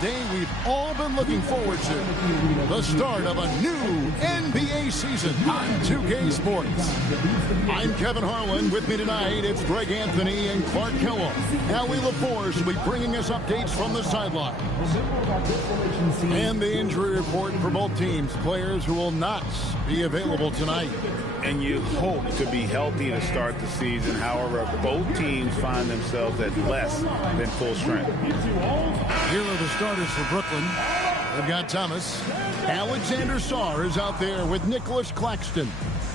Day we've all been looking forward to. The start of a new NBA season on 2K Sports. I'm Kevin Harlan. With me tonight, it's Greg Anthony and Clark Kellogg. Allie LaForce will be bringing us updates from the sideline. And the injury report for both teams. Players who will not be available tonight. And you hope to be healthy to start the season. However, both teams find themselves at less than full strength. Here are the starters for Brooklyn. They've got Thomas. Alexander Sarr is out there with Nicholas Claxton.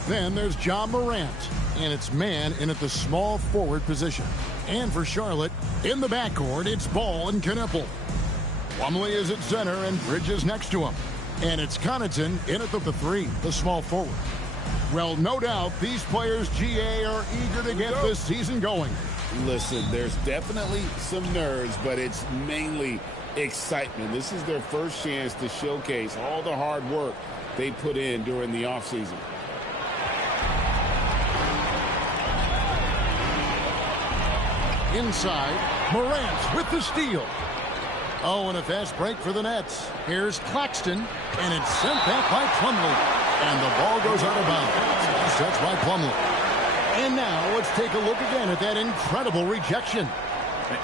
Then there's Ja Morant. And it's man in at the small forward position. And for Charlotte, in the backcourt, it's Ball and Knueppel. Plumlee is at center and Bridges next to him. And it's Connaughton in at the three, the small forward. Well, no doubt, these players, GA, are eager to get this season going. Listen, there's definitely some nerves, but it's mainly excitement. This is their first chance to showcase all the hard work they put in during the offseason. Inside, Morant with the steal. Oh, and a fast break for the Nets. Here's Claxton, and it's sent back by Plumlee. And the ball goes out of bounds. Touched by Plumlee. And now let's take a look again at that incredible rejection.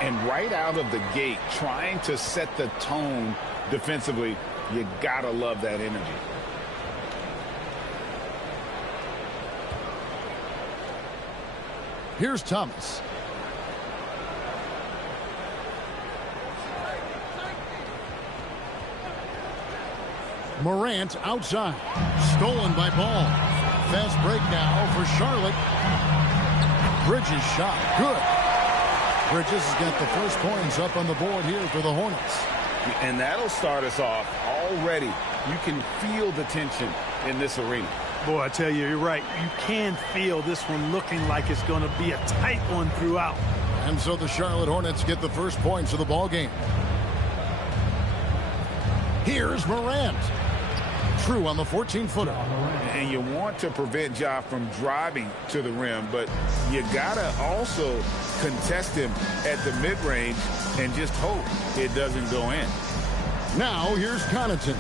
And right out of the gate, trying to set the tone defensively, you gotta love that energy. Here's Thomas. Morant outside. Stolen by Ball. Fast break now for Charlotte. Bridges shot. Good. Bridges has got the first points up on the board here for the Hornets. And that'll start us off already. You can feel the tension in this arena. Boy, I tell you, you're right. You can feel this one looking like it's going to be a tight one throughout. And so the Charlotte Hornets get the first points of the ball game. Here's Morant. True on the 14-footer. And you want to prevent Ja from driving to the rim, but you gotta also contest him at the mid-range and just hope it doesn't go in. Now here's Connaughton.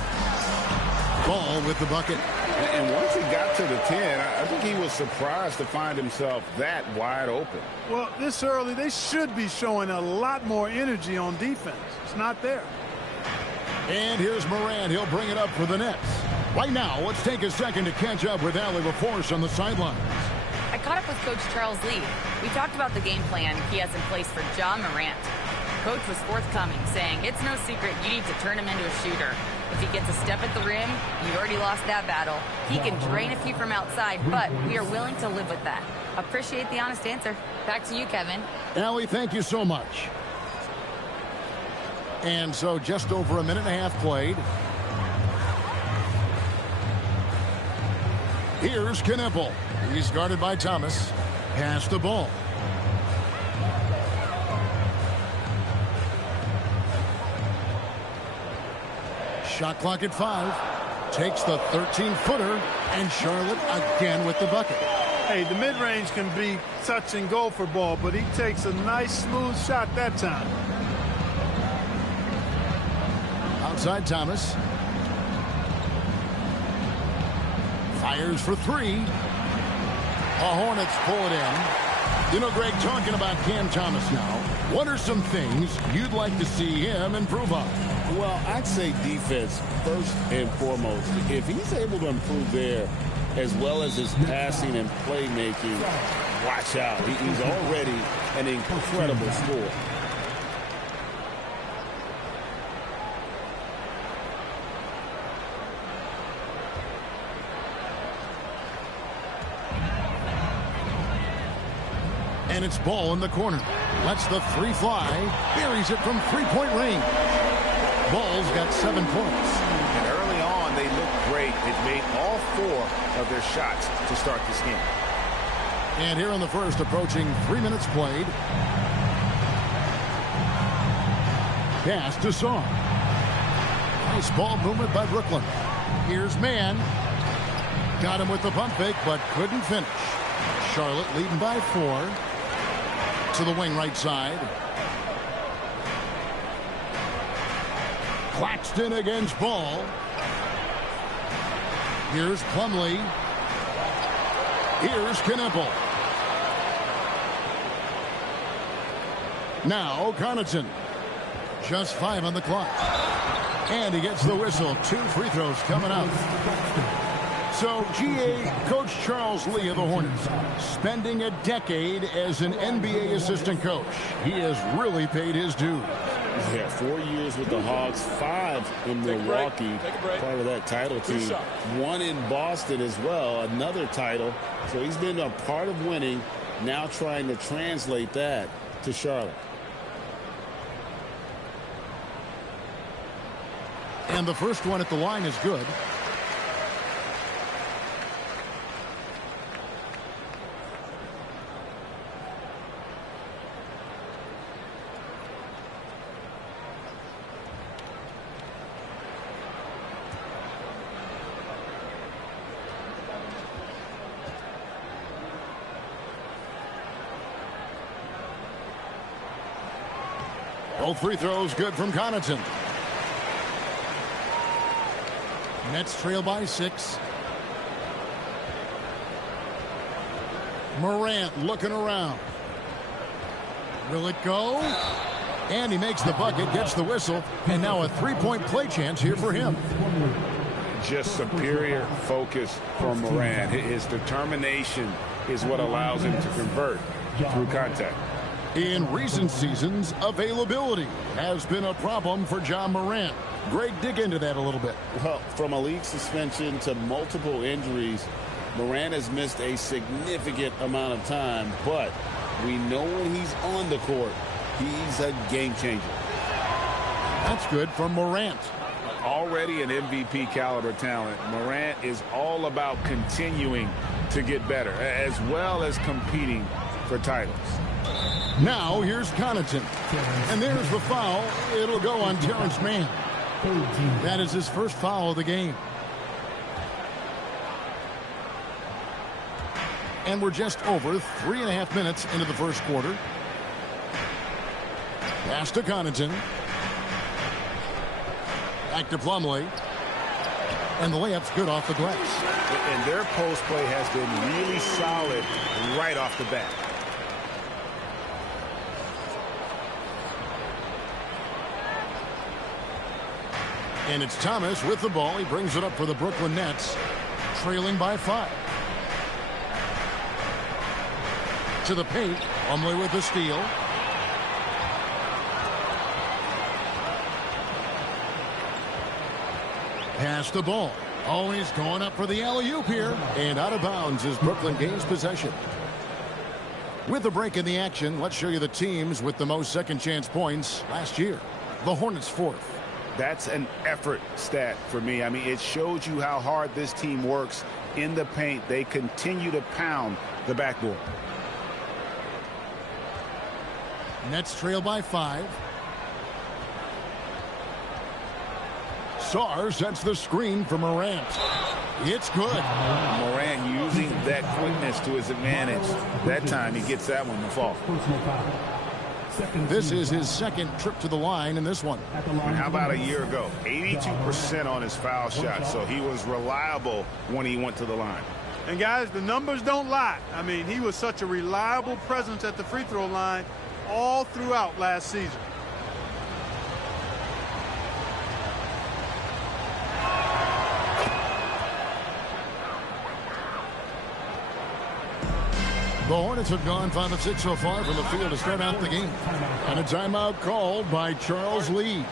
Ball with the bucket. And once he got to the 10, I think he was surprised to find himself that wide open. Well, this early, they should be showing a lot more energy on defense. It's not there. And here's Morant. He'll bring it up for the Nets. Right now, let's take a second to catch up with Allie LaForce on the sidelines. I caught up with Coach Charles Lee. We talked about the game plan he has in place for Ja Morant. Coach was forthcoming, saying it's no secret you need to turn him into a shooter. If he gets a step at the rim, you've already lost that battle. He can drain a few from outside, but we are willing to live with that. Appreciate the honest answer. Back to you, Kevin. Allie, thank you so much. And so just over a minute and a half played. Here's Knueppel. He's guarded by Thomas. Pass the ball. Shot clock at 5. Takes the 13-footer. And Charlotte again with the bucket. Hey, the mid-range can be touch and go for Ball, but he takes a nice, smooth shot that time. Outside Thomas. Fires for 3. The Hornets pull it in. You know, Greg, talking about Cam Thomas now, what are some things you'd like to see him improve on? Well, I'd say defense first and foremost. If he's able to improve there, as well as his passing and playmaking, watch out. He's already an incredible scorer. And it's Ball in the corner. Lets the 3 fly. Buries it from 3-point range. Ball's got 7 points. And early on, they looked great. They've made all 4 of their shots to start this game. And here in the first, approaching 3 minutes played. Pass to Sarr. Nice ball movement by Brooklyn. Here's Mann. Got him with the pump fake, but couldn't finish. Charlotte leading by 4. To the wing right side. Claxton against Ball. Here's Plumlee. Here's Kneppel. Now Connaughton. Just 5 on the clock. And he gets the whistle. 2 free throws coming up. So, GA, Coach Charles Lee of the Hornets, spending a decade as an NBA assistant coach. He has really paid his dues. Yeah, 4 years with the Hawks, 5 in Milwaukee, part of that title team. 1 in Boston as well, another title. So he's been a part of winning, now trying to translate that to Charlotte. And the first one at the line is good. Both free throws good from Connaughton. Nets trail by 6. Morant looking around. Will it go? And he makes the bucket, gets the whistle, and now a 3-point play chance here for him. Just superior focus from Morant. His determination is what allows him to convert through contact. In recent seasons, availability has been a problem for John Morant. Greg, dig into that a little bit. Well, from a league suspension to multiple injuries, Morant has missed a significant amount of time, but we know when he's on the court, he's a game changer. That's good for Morant. Already an MVP caliber talent, Morant is all about continuing to get better, as well as competing for titles. Now here's Connaughton. And there's the foul. It'll go on Terrence Mann. That is his first foul of the game. And we're just over 3.5 minutes into the first quarter. Pass to Connaughton. Back to Plumlee. And the layup's good off the glass. And their post play has been really solid right off the bat. And it's Thomas with the ball. He brings it up for the Brooklyn Nets, trailing by 5. To the paint, Plumlee with the steal. Pass the ball. Always going up for the alley-oop here. And out of bounds as Brooklyn gains possession. With a break in the action, let's show you the teams with the most second chance points last year. The Hornets 4th. That's an effort stat for me. I mean, it shows you how hard this team works in the paint. They continue to pound the backboard. Nets trail by 5. Sarr sets the screen for Morant. It's good. Morant using that quickness to his advantage. That time he gets that one to fall. This is his second trip to the line in this one. And how about a year ago? 82% on his foul shot, so he was reliable when he went to the line. And guys, the numbers don't lie. I mean, he was such a reliable presence at the free throw line all throughout last season. The Hornets have gone 5 of 6 so far from the field to start out the game. And a timeout called by Charles Lee.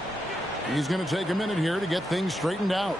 He's going to take a minute here to get things straightened out.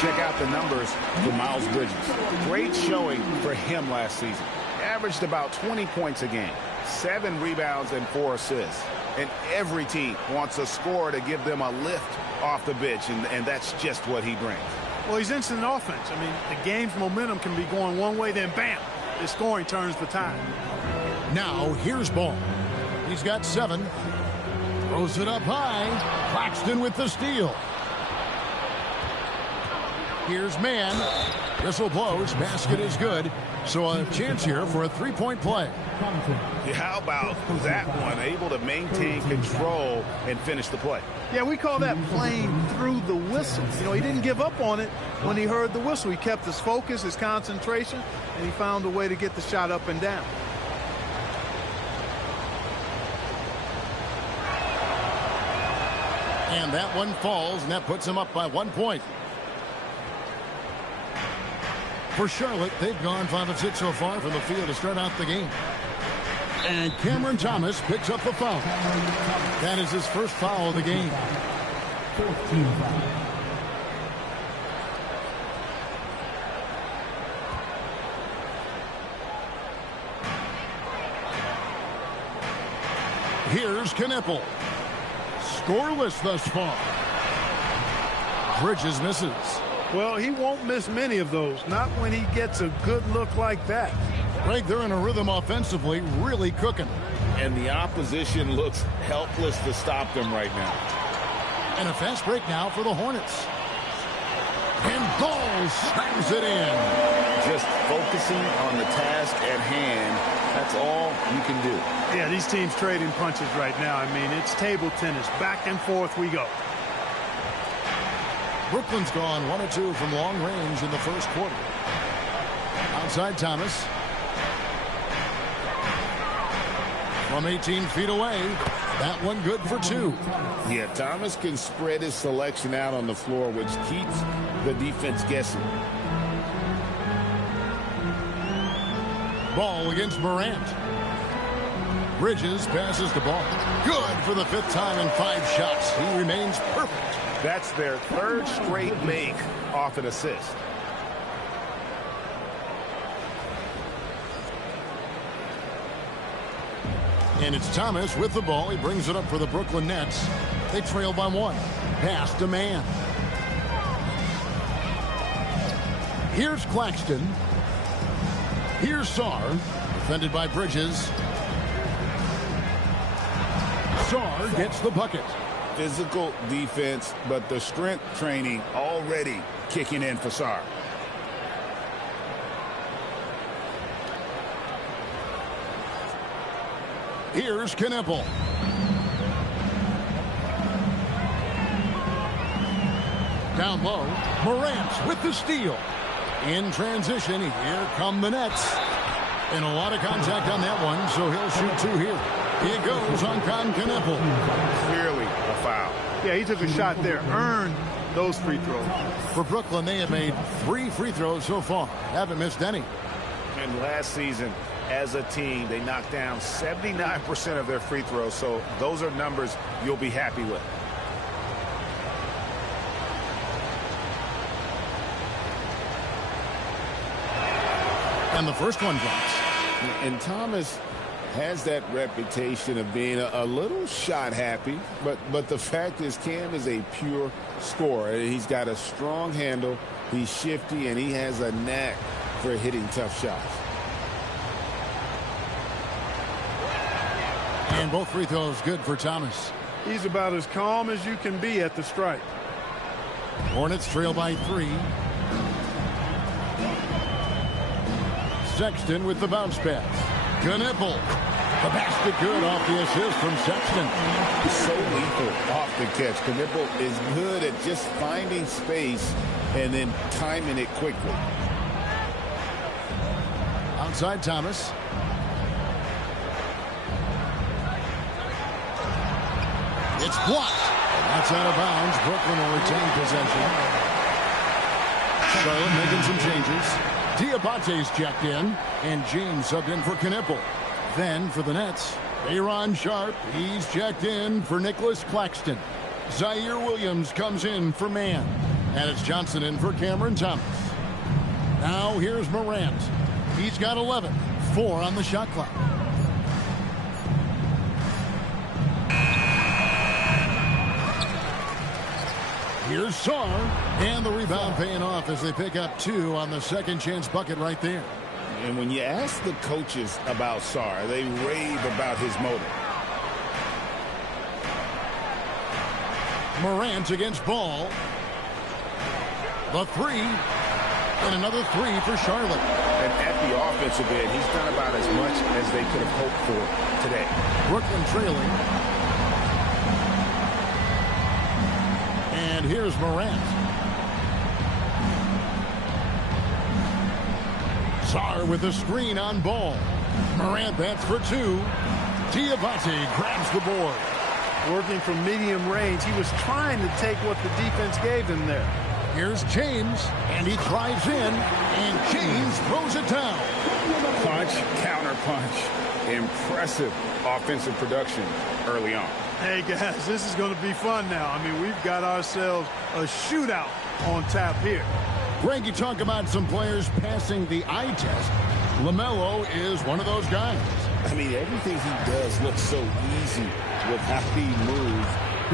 Check out the numbers for Miles Bridges. Great showing for him last season. Averaged about 20 points a game, 7 rebounds and 4 assists. And every team wants a scorer to give them a lift off the bench, and that's just what he brings. Well, he's instant offense. I mean, the game's momentum can be going one way, then bam, his scoring turns the tide. Now, here's Ball. He's got 7. Throws it up high. Claxton with the steal. Here's Mann. Whistle blows. Basket is good. So a chance here for a 3-point play. Yeah, how about that one? Able to maintain control and finish the play. Yeah, we call that playing through the whistle. You know, he didn't give up on it when he heard the whistle. He kept his focus, his concentration, and he found a way to get the shot up and down. And that one falls, and that puts him up by 1 point. For Charlotte, they've gone 5 of 6 so far from the field to start out the game. And Cameron Thomas picks up the foul. That is his first foul of the game. 14 foul. Here's Knippel. Scoreless thus far. Bridges misses. Well, he won't miss many of those, not when he gets a good look like that. Right, they're in a rhythm offensively, really cooking. And the opposition looks helpless to stop them right now. And a fast break now for the Hornets. And Ball slams it in. Just focusing on the task at hand, that's all you can do. Yeah, these teams trading punches right now. I mean, it's table tennis. Back and forth we go. Brooklyn's gone 1 of 2 from long range in the first quarter. Outside Thomas. From 18 feet away. That one good for 2. Yeah, Thomas can spread his selection out on the floor, which keeps the defense guessing. Ball against Morant. Bridges passes the ball. Good for the 5th time in 5 shots. He remains perfect. That's their 3rd straight make off an assist. And it's Thomas with the ball. He brings it up for the Brooklyn Nets. They trail by 1. Pass to Mann. Here's Claxton. Here's Sarr. Defended by Bridges. Sarr gets the bucket. Physical defense, but the strength training already kicking in for Sarr. Here's Knippel. Down low, Morant with the steal. In transition, here come the Nets. And a lot of contact on that one, so he'll shoot 2 here. He goes on Knippel. Clearly a foul. Yeah, he took a shot there, earned those free throws. For Brooklyn, they have made 3 free throws so far. Haven't missed any. And last season, as a team, they knocked down 79% of their free throws, so those are numbers you'll be happy with. And the first one drops. And Thomas has that reputation of being a little shot happy, but the fact is Cam is a pure scorer. He's got a strong handle, he's shifty, and he has a knack for hitting tough shots. And both free throws good for Thomas. He's about as calm as you can be at the strike. Hornets trail by 3. Sexton with the bounce pass. Knippel. The basket good off the assist from Sexton. So lethal off the catch. Knippel is good at just finding space and then timing it quickly. Outside Thomas. It's blocked. That's out of bounds. Brooklyn will retain possession. Charlotte making some changes. Diabate's checked in, and James subbed in for Knippel. Then for the Nets, Aaron Sharp, he's checked in for Nicholas Claxton. Zaire Williams comes in for Mann. And it's Johnson in for Cameron Thomas. Now here's Morant. He's got 11. 4 on the shot clock. Here's Sarr, and the rebound paying off as they pick up 2 on the second chance bucket right there. And when you ask the coaches about Sarr, they rave about his motor. Morant against Ball. The 3, and another 3 for Charlotte. And at the offensive end, he's done about as much as they could have hoped for today. Brooklyn trailing. And here's Morant. Sarr with a screen on Ball. Morant bats for 2. Diabate grabs the board. Working from medium range, he was trying to take what the defense gave him there. Here's James, and he drives in, and James throws it down. Punch, counter punch. Impressive offensive production early on. Hey, guys, this is going to be fun now. I mean, we've got ourselves a shootout on tap here. Greg, you talk about some players passing the eye test. LaMelo is one of those guys. I mean, everything he does looks so easy with how he moves,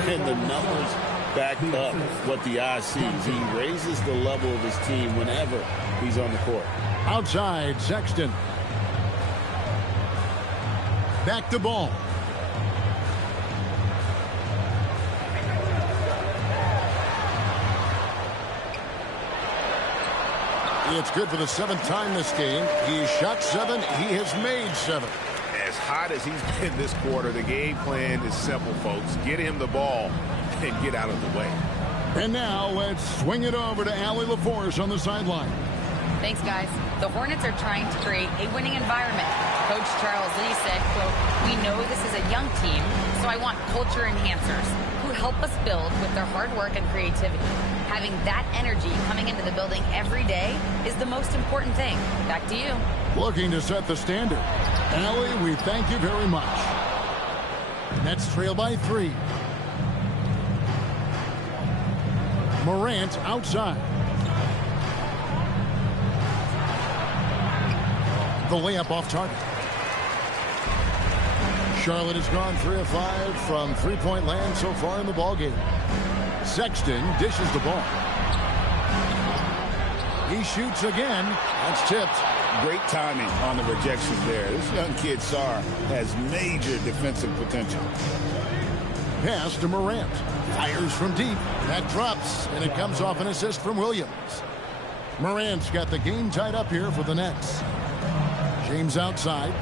and the numbers back up what the eye sees. He raises the level of his team whenever he's on the court. Outside, Sexton. Back to Ball. It's good for the 7th time this game. He shot 7. He has made 7. As hot as he's been this quarter, the game plan is simple, folks. Get him the ball and get out of the way. And now let's swing it over to Allie LaForce on the sideline. Thanks, guys. The Hornets are trying to create a winning environment. Coach Charles Lee said, quote, "We know this is a young team, so I want culture enhancers who help us build with their hard work and creativity. Having that energy coming into the building every day is the most important thing." Back to you. Looking to set the standard. Allie, we thank you very much. Nets trail by 3. Morant outside. The layup off target. Charlotte has gone 3 of 5 from three-point land so far in the ballgame. Sexton dishes the ball. He shoots again. That's tipped. Great timing on the rejection there. This young kid, Sarr, has major defensive potential. Pass to Morant. Fires from deep. That drops, and it comes off an assist from Williams. Morant's got the game tied up here for the Nets. James outside.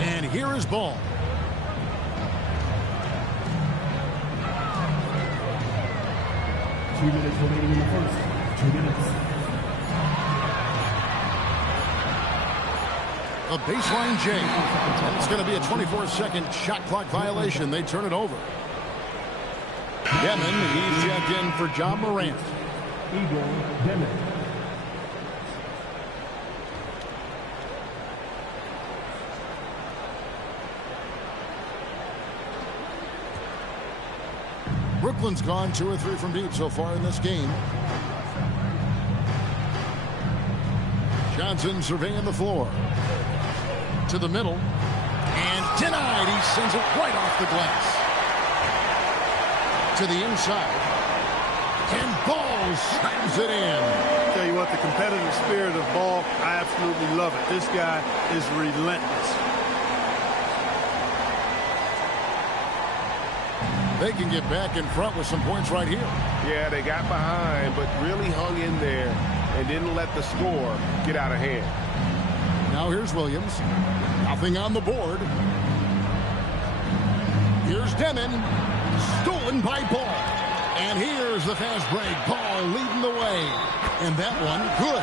And here is Ball. Two minutes remaining in the first. 2 minutes. A baseline J. And it's going to be a 24-second shot clock violation. They turn it over. Demon, he's checked in for John Morant. Igor Demon. Brooklyn's gone 2 or 3 from deep so far in this game. Johnson surveying the floor. To the middle. And denied. He sends it right off the glass. To the inside. And Ball slams it in. Tell you what, the competitive spirit of Ball, I absolutely love it. This guy is relentless. They can get back in front with some points right here. Yeah, they got behind, but really hung in there and didn't let the score get out of hand. Now here's Williams. Nothing on the board. Here's Demon. Stolen by Ball. And here's the fast break. Ball leading the way. And that one, good.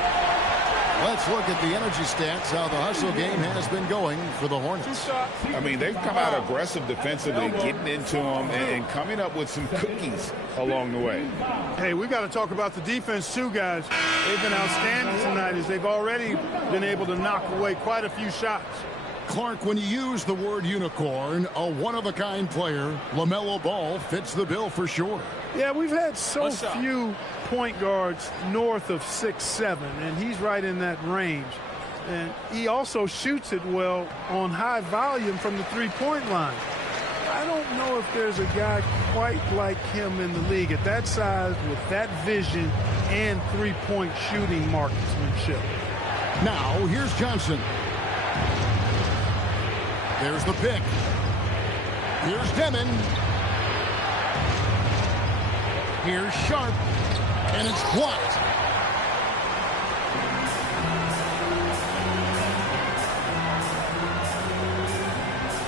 Let's look at the energy stats, how the hustle game has been going for the Hornets. I mean, they've come out aggressive defensively, getting into them and coming up with some cookies along the way. Hey, we've got to talk about the defense too, guys. They've been outstanding tonight as they've already been able to knock away quite a few shots. Clark, when you use the word unicorn, a one-of-a-kind player, LaMelo Ball fits the bill for sure. Yeah, we've had so few point guards north of 6'7", and he's right in that range. And he also shoots it well on high volume from the three-point line. I don't know if there's a guy quite like him in the league at that size with that vision and three-point shooting marksmanship. Now, here's Johnson. There's the pick. Here's Demon. Here's Sharp. And it's blocked.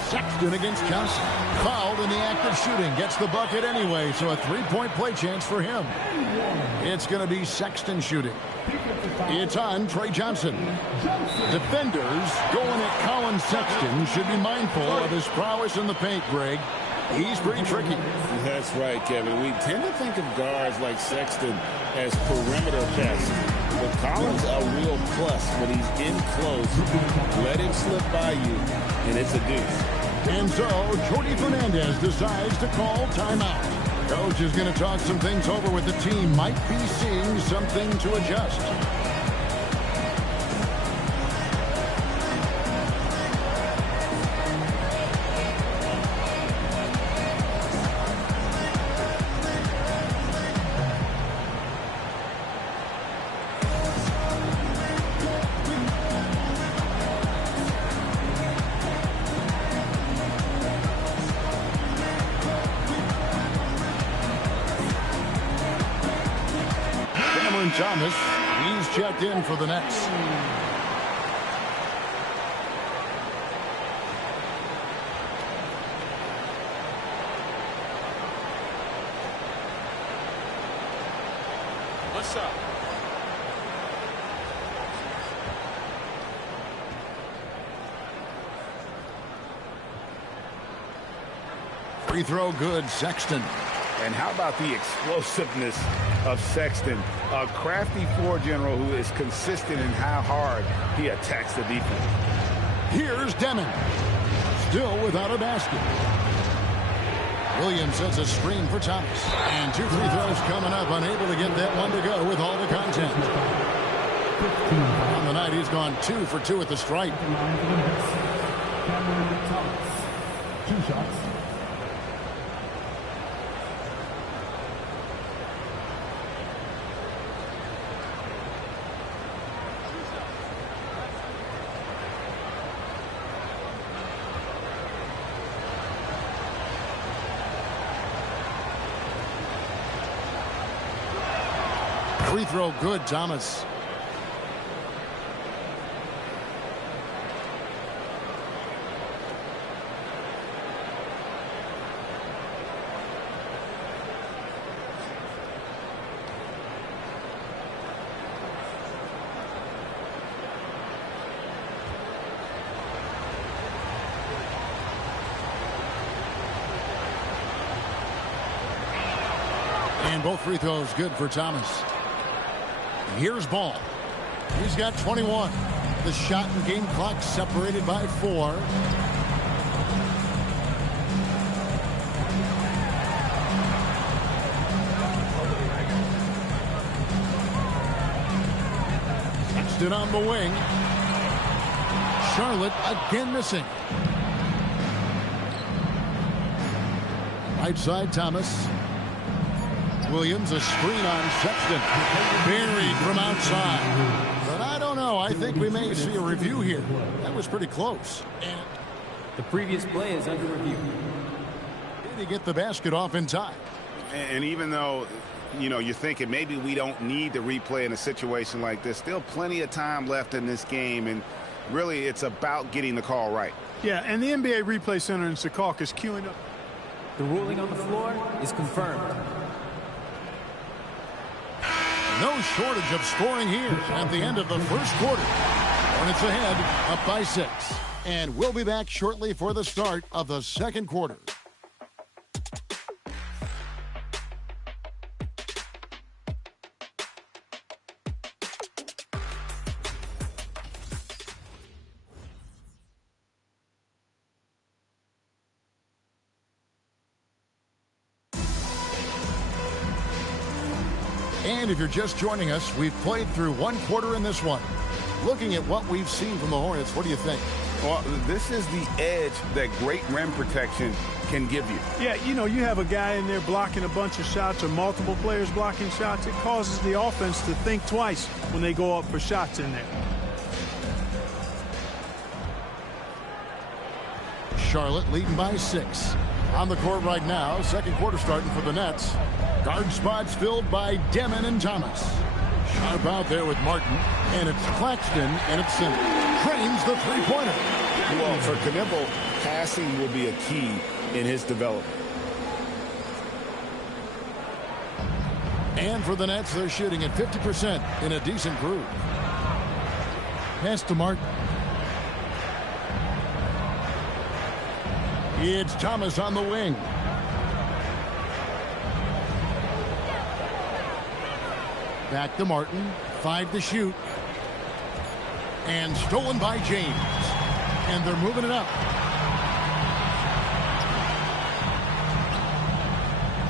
Sexton against Johnson. Fouled in the act of shooting. Gets the bucket anyway, so a three-point play chance for him. It's going to be Sexton shooting. It's on Trey Johnson. Defenders going at Colin Sexton should be mindful of his prowess in the paint, Greg. He's pretty tricky. That's right, Kevin. We tend to think of guards like Sexton as perimeter pests. But Collins a real plus when he's in close. Let him slip by you, and it's a deuce. And so, Jordi Fernandez decides to call timeout. Coach is going to talk some things over with the team. Might be seeing something to adjust. Thomas, he's checked in for the Nets. What's up? Free throw good, Sexton. And how about the explosiveness of Sexton? A crafty floor general who is consistent in how hard he attacks the defense. Here's Demon. Still without a basket. Williams sets a screen for Thomas. And 2 free throws coming up. Unable to get that one to go with all the content. On the night, he's gone 2 for 2 at the stripe. Two shots. Free throw good, Thomas. And both free throws good for Thomas. Here's Ball. He's got 21. The shot and game clock separated by 4. Sexton on the wing. Charlotte again missing. Right side, Thomas. Williams, a screen on Sexton. Buried from outside. But I don't know. I think we may see a review here. That was pretty close. And the previous play is under review. did he get the basket off in time? And even though, you know, you're thinking maybe we don't need the replay in a situation like this, still plenty of time left in this game. And really, it's about getting the call right. Yeah, and the NBA Replay Center in Secaucus is queuing up. The ruling on the floor is confirmed. No shortage of scoring here at the end of the first quarter. Hornets ahead, up by 6. And we'll be back shortly for the start of the second quarter. And if you're just joining us, we've played through one quarter in this one. Looking at what we've seen from the Hornets, what do you think? Well, this is the edge that great rim protection can give you. Yeah, you know, you have a guy in there blocking a bunch of shots or multiple players blocking shots. It causes the offense to think twice when they go up for shots in there. Charlotte leading by 6. On the court right now, second quarter starting for the Nets. Guard spots filled by Demon and Thomas. Sharp out there with Martin, and it's Claxton, and it's center. Trains the three-pointer. Well, for Knipple, passing will be a key in his development. And for the Nets, they're shooting at 50% in a decent groove. Pass to Martin. It's Thomas on the wing. Back to Martin. 5 to shoot. And stolen by James. And they're moving it up.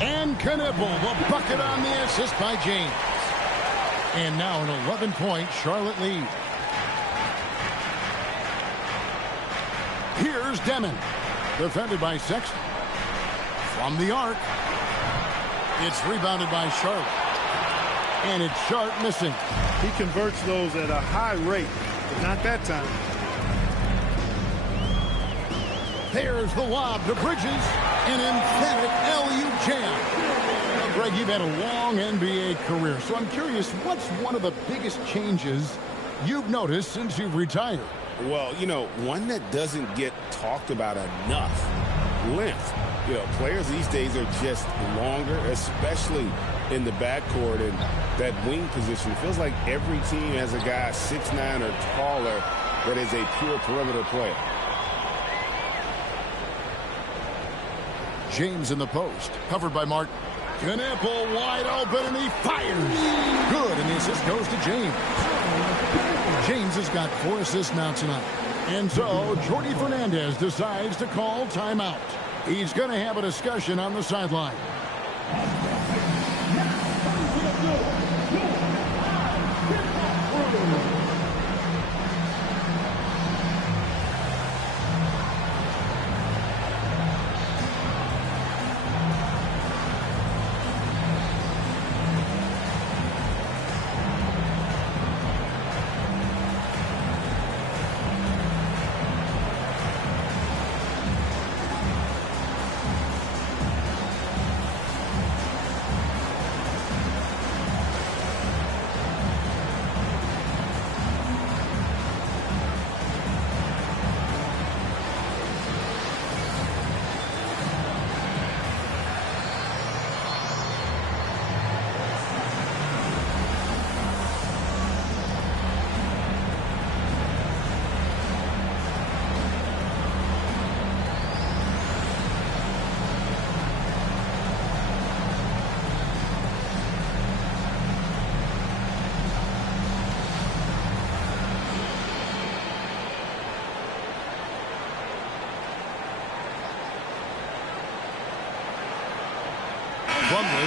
And Knipple, the bucket on the assist by James. And now an 11-point Charlotte lead. Here's Demon. Defended by Sexton. From the arc. It's rebounded by Charlotte. And it's Sharp missing. He converts those at a high rate, but not that time. There's the lob to Bridges. An emphatic LU jam. Now, Greg, you've had a long NBA career, so I'm curious, what's one of the biggest changes you've noticed since you've retired? Well, you know, one that doesn't get talked about enough, length. You know, players these days are just longer, especially in the backcourt, and that wing position. It feels like every team has a guy 6'9" or taller that is a pure perimeter player. James in the post, covered by Martin. Knipple wide open, and he fires. Good, and the assist goes to James. James has got 4 assists now tonight. And so, Jordi Fernandez decides to call timeout. He's going to have a discussion on the sideline.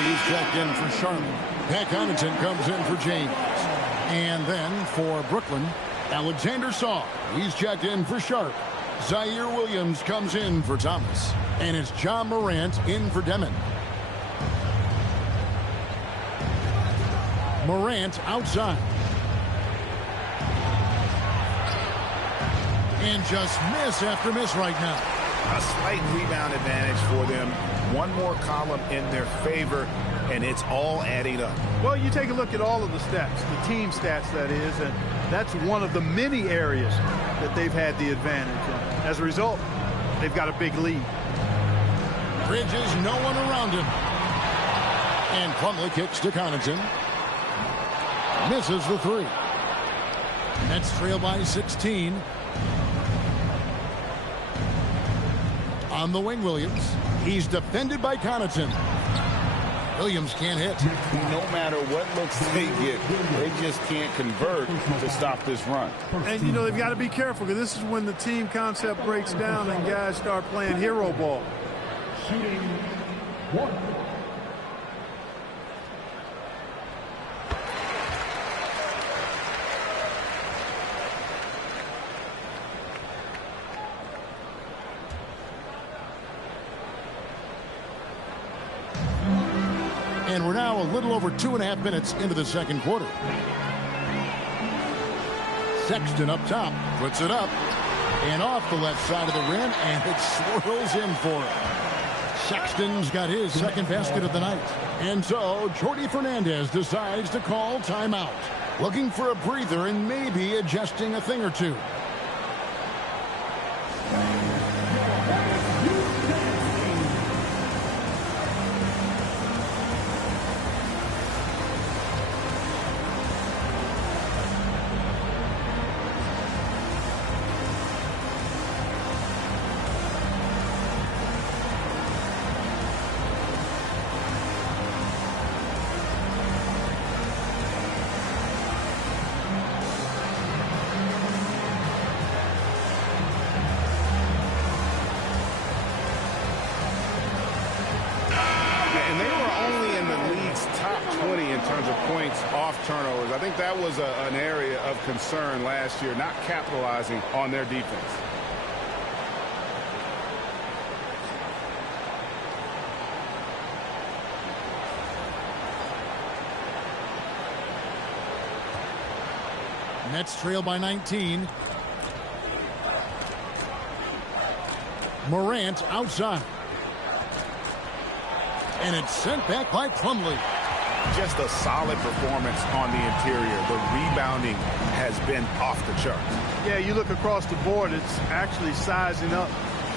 He's checked in for Charlotte. Pat Connaughton comes in for James. And then for Brooklyn, Alexander Saw. He's checked in for Sharp. Zaire Williams comes in for Thomas. And it's John Morant in for Demon. Morant outside. And just miss after miss right now. A slight rebound advantage for them. One more column in their favor, and it's all adding up. Well, you take a look at all of the stats, the team stats, that is, and that's one of the many areas that they've had the advantage. And as a result, they've got a big lead. Bridges, no one around him. And Plumlee kicks to Connaughton. Misses the 3. Nets trail by 16. On the wing, Williams. He's defended by Connaughton. Williams can't hit. No matter what looks they get, they just can't convert to stop this run. And, you know, they've got to be careful, because this is when the team concept breaks down and guys start playing hero ball. And we're now a little over 2.5 minutes into the second quarter. Sexton up top, puts it up, and off the left side of the rim, and it swirls in for him. Sexton's got his second basket of the night. And so, Jordi Fernandez decides to call timeout. Looking for a breather and maybe adjusting a thing or two. Turnovers. I think that was an area of concern last year, not capitalizing on their defense. Nets trail by 19. Morant outside. And it's sent back by Plumlee. Just a solid performance on the interior. The rebounding has been off the charts. Yeah, you look across the board, it's actually sizing up,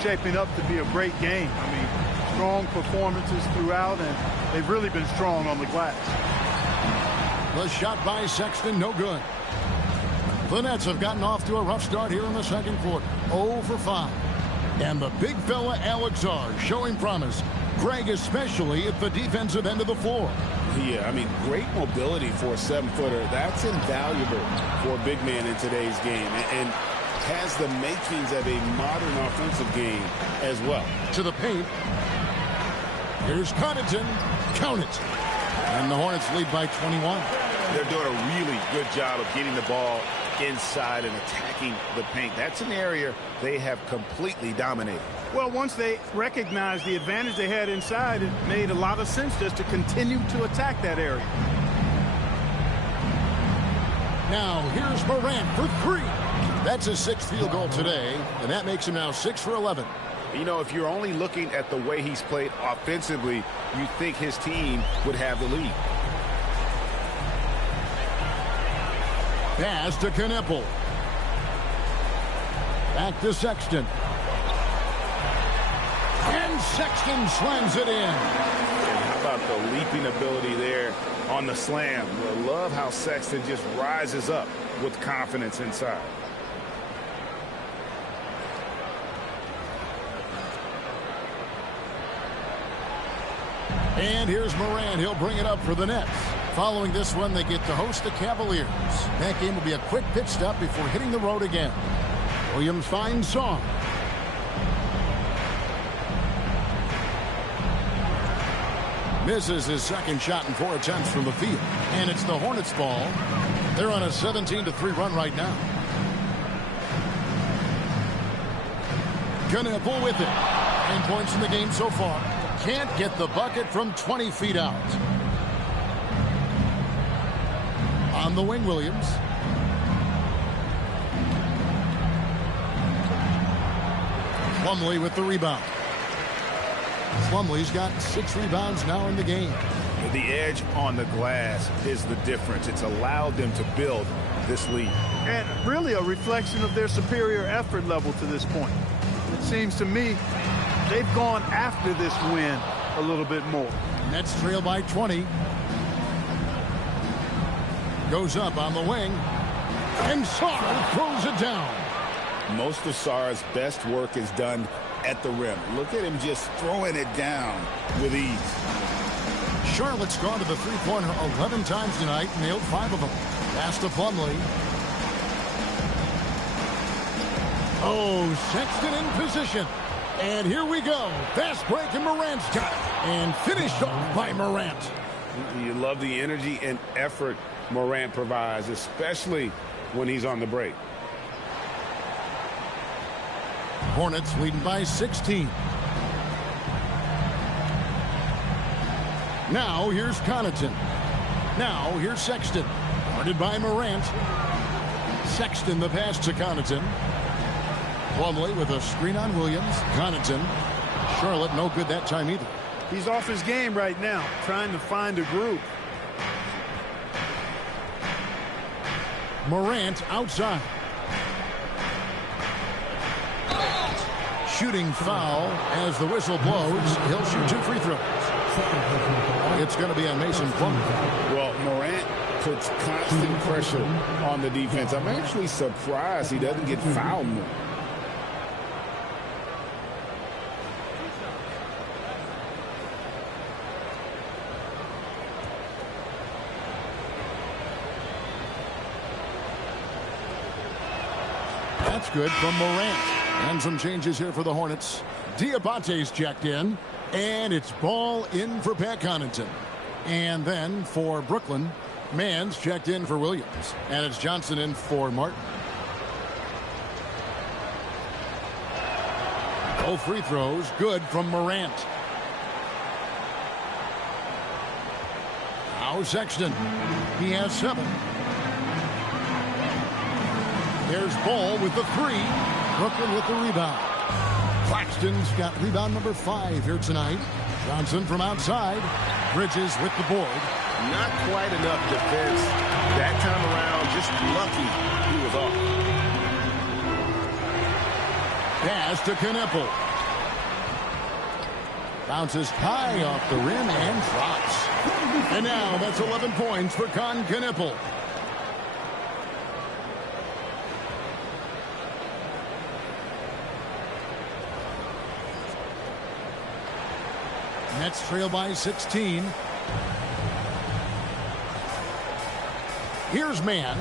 shaping up to be a great game. I mean, strong performances throughout, and they've really been strong on the glass. The shot by Sexton, no good. The Nets have gotten off to a rough start here in the second quarter. 0 for 5. And the big fella Alex R showing promise. Greg especially at the defensive end of the floor. Yeah, I mean, great mobility for a 7-footer. That's invaluable for a big man in today's game, and has the makings of a modern offensive game as well. To the paint. Here's Connaughton. Count it. And the Hornets lead by 21. They're doing a really good job of getting the ball inside and attacking the paint. That's an area they have completely dominated. Well, once they recognized the advantage they had inside, it made a lot of sense just to continue to attack that area. Now, here's Morant for 3. That's his 6th field goal today, and that makes him now 6 for 11. You know, if you're only looking at the way he's played offensively, you think his team would have the lead. Pass to Kneppel. Back to Sexton. And Sexton slams it in. And how about the leaping ability there on the slam? I love how Sexton just rises up with confidence inside. And here's Morant. He'll bring it up for the Nets. Following this one, they get to host the Cavaliers. That game will be a quick pit stop before hitting the road again. Williams finds Song. Misses his second shot in 4 attempts from the field. And it's the Hornets ball. They're on a 17-3 run right now. Kneppel with it. 9 points in the game so far. Can't get the bucket from 20 feet out. On the wing, Williams. Plumlee with the rebound. Plumlee's got 6 rebounds now in the game. The edge on the glass is the difference. It's allowed them to build this lead. And really a reflection of their superior effort level to this point. It seems to me they've gone after this win a little bit more. Nets trail by 20. Goes up on the wing. And Sarr throws it down. Most of Sarr's best work is done at the rim. Look at him just throwing it down with ease. Charlotte's gone to the three-pointer 11 times tonight, nailed 5 of them. Pass to Plumlee. Oh, Sexton in position. And here we go. Fast break, and Morant's got it. And finished off by Morant. You love the energy and effort Morant provides, especially when he's on the break. Hornets leading by 16. Now here's Connaughton. Now here's Sexton. Guarded by Morant. Sexton the pass to Connaughton. Plumlee with a screen on Williams. Connaughton. Charlotte no good that time either. He's off his game right now, trying to find a groove. Morant outside. Shooting foul as the whistle blows. He'll shoot 2 free throws. It's going to be on Mason Plumlee. Well, Morant puts constant pressure on the defense. I'm actually surprised he doesn't get fouled more. That's good from Morant. And some changes here for the Hornets. Diabate's checked in. And it's ball in for Pat Connaughton. And then for Brooklyn, Mann's checked in for Williams. And it's Johnson in for Martin. Both free throws good from Morant. Now Sexton. He has 7. There's Ball with the 3. Brooklyn with the rebound. Claxton's got rebound number 5 here tonight. Johnson from outside. Bridges with the board. Not quite enough defense that time around. Just lucky he was off. Pass to Kneppel. Bounces high off the rim and drops. And now that's 11 points for Kneppel. Nets trail by 16. Here's Mann.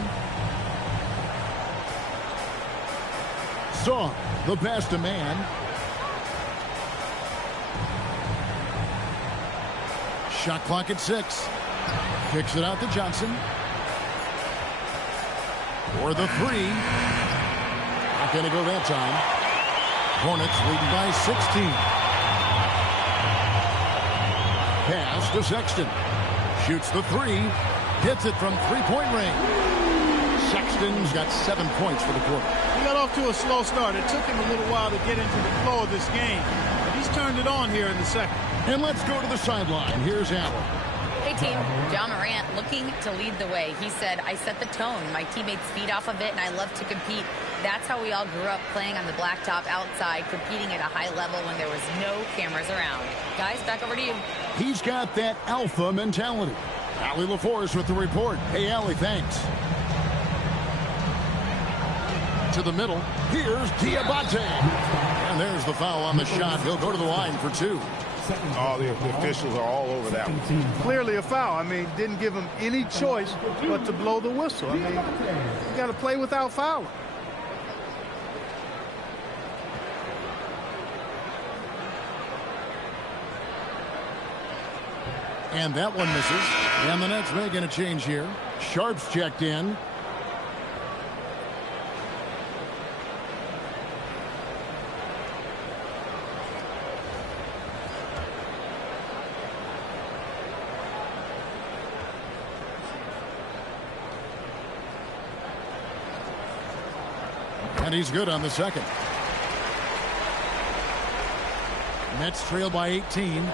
Song, the pass to Mann. Shot clock at 6. Kicks it out to Johnson. For the 3. Not going to go that time. Hornets leading by 16. Pass to Sexton. Shoots the 3. Hits it from three-point range. Sexton's got 7 points for the quarter. He got off to a slow start. It took him a little while to get into the flow of this game. But he's turned it on here in the second. And let's go to the sideline. Here's Allen. Hey, team. John Morant looking to lead the way. He said, I set the tone. My teammates feed off of it, and I love to compete. That's how we all grew up, playing on the blacktop outside, competing at a high level when there was no cameras around. Guys, back over to you. He's got that alpha mentality. Allie LaForce with the report. Hey, Allie, thanks. To the middle. Here's Diabate. And there's the foul on the shot. He'll go to the line for 2. Oh, the officials are all over that one. Clearly a foul. I mean, didn't give him any choice but to blow the whistle. I mean, you got to play without fouling. And that one misses. And the Nets making a change here. Sharp's checked in. And he's good on the second. Nets trail by 18.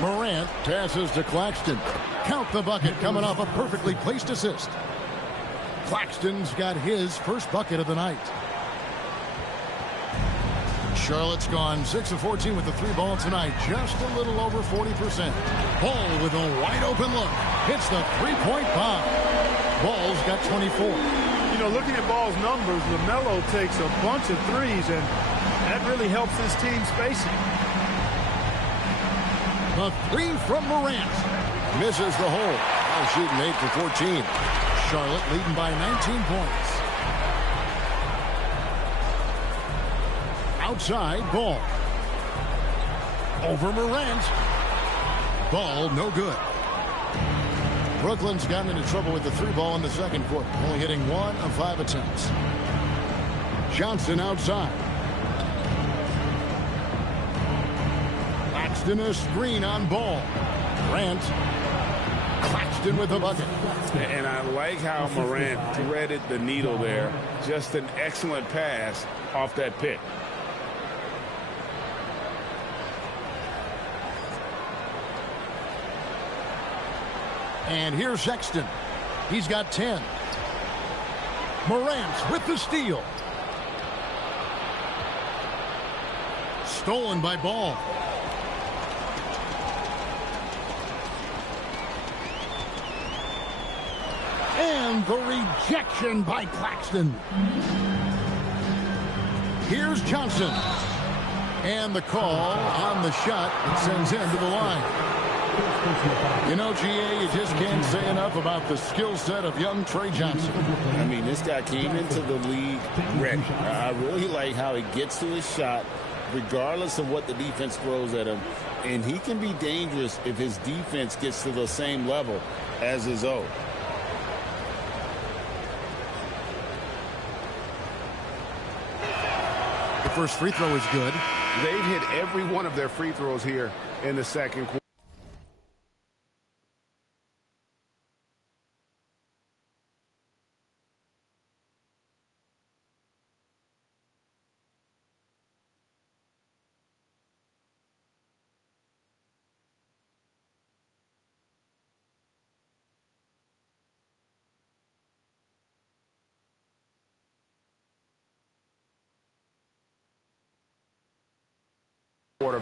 Morant passes to Claxton. Count the bucket coming off a perfectly placed assist. Claxton's got his first bucket of the night. Charlotte's gone 6 of 14 with the 3 ball tonight. Just a little over 40%. Ball with a wide open look. Hits the 3-point bomb. Ball's got 24. You know, looking at Ball's numbers, LaMelo takes a bunch of threes, and that really helps his team spacing. The 3 from Morant. Misses the hole. Now shooting 8 for 14. Charlotte leading by 19 points. Outside, Ball. Over Morant. Ball no good. Brooklyn's gotten into trouble with the 3 ball in the second quarter. Only hitting 1 of 5 attempts. Johnson outside. Claxton a screen on Ball. Morant. Claxton with a bucket. And I like how Morant threaded the needle there. Just an excellent pass off that pick. And here's Sexton. He's got 10. Morant with the steal. Stolen by Ball. And the rejection by Claxton. Here's Johnson. And the call on the shot that sends him to the line. You know, GA, you just can't say enough about the skill set of young Trey Johnson. I mean, this guy came into the league ready. I really like how he gets to his shot, regardless of what the defense throws at him. And he can be dangerous if his defense gets to the same level as his own. The first free throw is good. They've hit every one of their free throws here in the second quarter.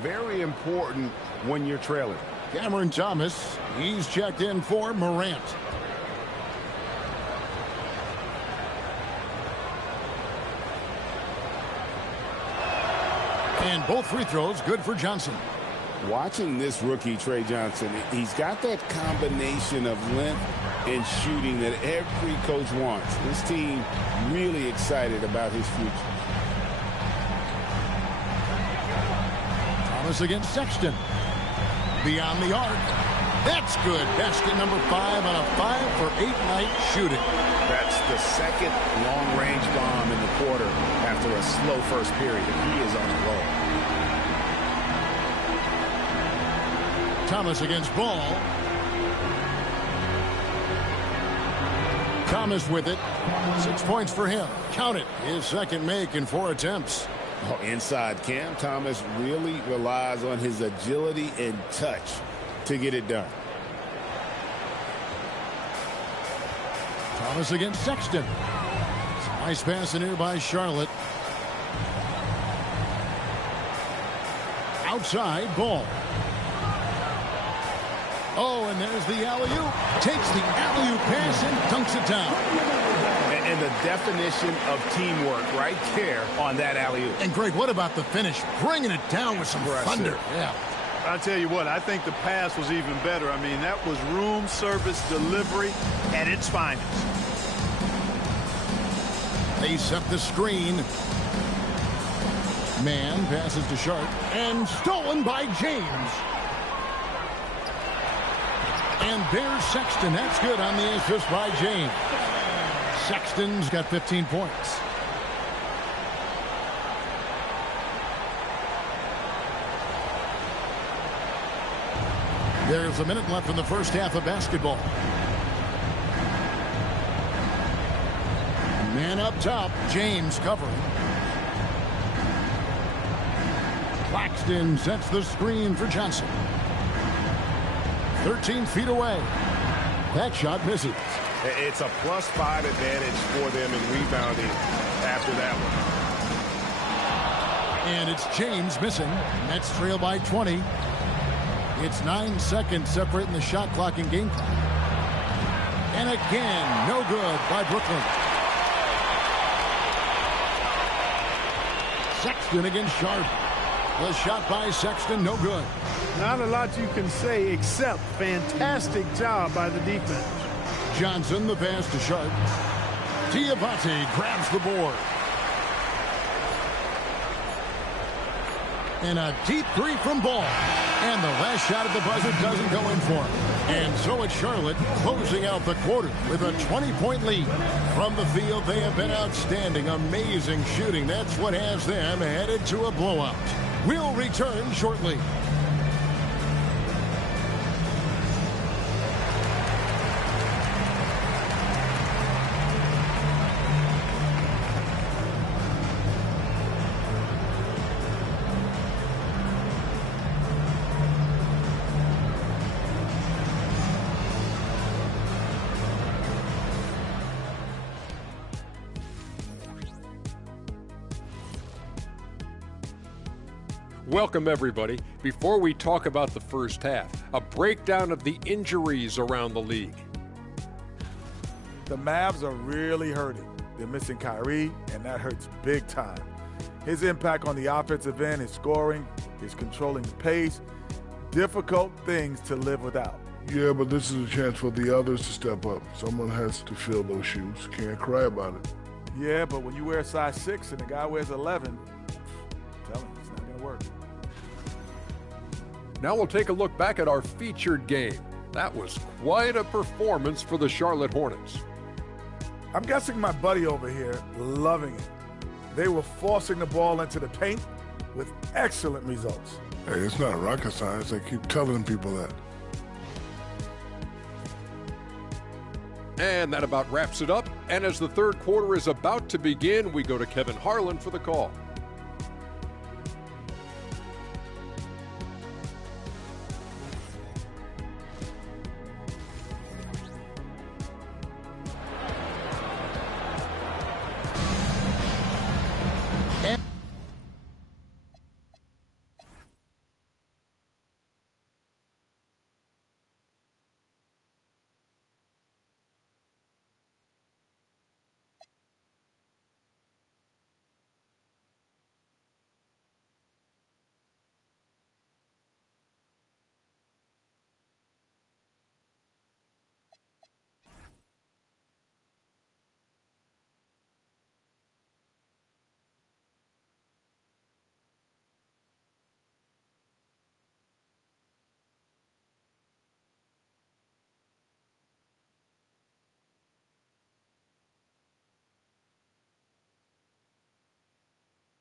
Very important when you're trailing. Cameron Thomas, he's checked in for Morant. And both free throws good for Johnson. Watching this rookie, Trey Johnson, he's got that combination of length and shooting that every coach wants. This team really excited about his future. Thomas against Sexton. Beyond the arc. That's good. Basket number 5 on a 5-for-8 night shooting. That's the second long-range bomb in the quarter after a slow first period. He is on the roll. Thomas against Ball. Thomas with it. 6 points for him. Count it. His second make in 4 attempts. Oh, inside, Cam Thomas really relies on his agility and touch to get it done. Thomas against Sexton. Nice pass in here by Charlotte. Outside, Ball. Oh, and there's the alley-oop. Takes the alley-oop pass and dunks it down. And the definition of teamwork right there on that alley-oop. And, Greg, what about the finish? Bringing it down with some thunder. Yeah. I'll tell you what, I think the pass was even better. I mean, that was room service delivery at its finest. They set the screen. Man passes to Sharp. And stolen by James. And there's Sexton. That's good on the assist by James. Sexton's got 15 points. There's a minute left in the first half of basketball. Man up top, James covering. Claxton sets the screen for Johnson. 13 feet away. That shot misses. It's a +5 advantage for them in rebounding after that one. And it's James missing. Nets trail by 20. It's 9 seconds separating the shot clock and game clock. And again, no good by Brooklyn. Sexton against Sharp. The shot by Sexton, no good. Not a lot you can say except fantastic job by the defense. Johnson, the pass to Sharp. Diabate grabs the board. And a deep three from Ball. And the last shot at the buzzer doesn't go in for him. And so it's Charlotte closing out the quarter with a 20-point lead. From the field, they have been outstanding. Amazing shooting. That's what has them headed to a blowout. We'll return shortly. Welcome, everybody. Before we talk about the first half, a breakdown of the injuries around the league. The Mavs are really hurting. They're missing Kyrie, and that hurts big time. His impact on the offensive end, his scoring, his controlling the pace, difficult things to live without. Yeah, but this is a chance for the others to step up. Someone has to fill those shoes. Can't cry about it. Yeah, but when you wear a size 6 and the guy wears 11, tell him it's not going to work. Now we'll take a look back at our featured game. That was quite a performance for the Charlotte Hornets. I'm guessing my buddy over here loving it. They were forcing the ball into the paint with excellent results. Hey, it's not rocket science. They keep telling people that. And that about wraps it up. And as the third quarter is about to begin, we go to Kevin Harlan for the call.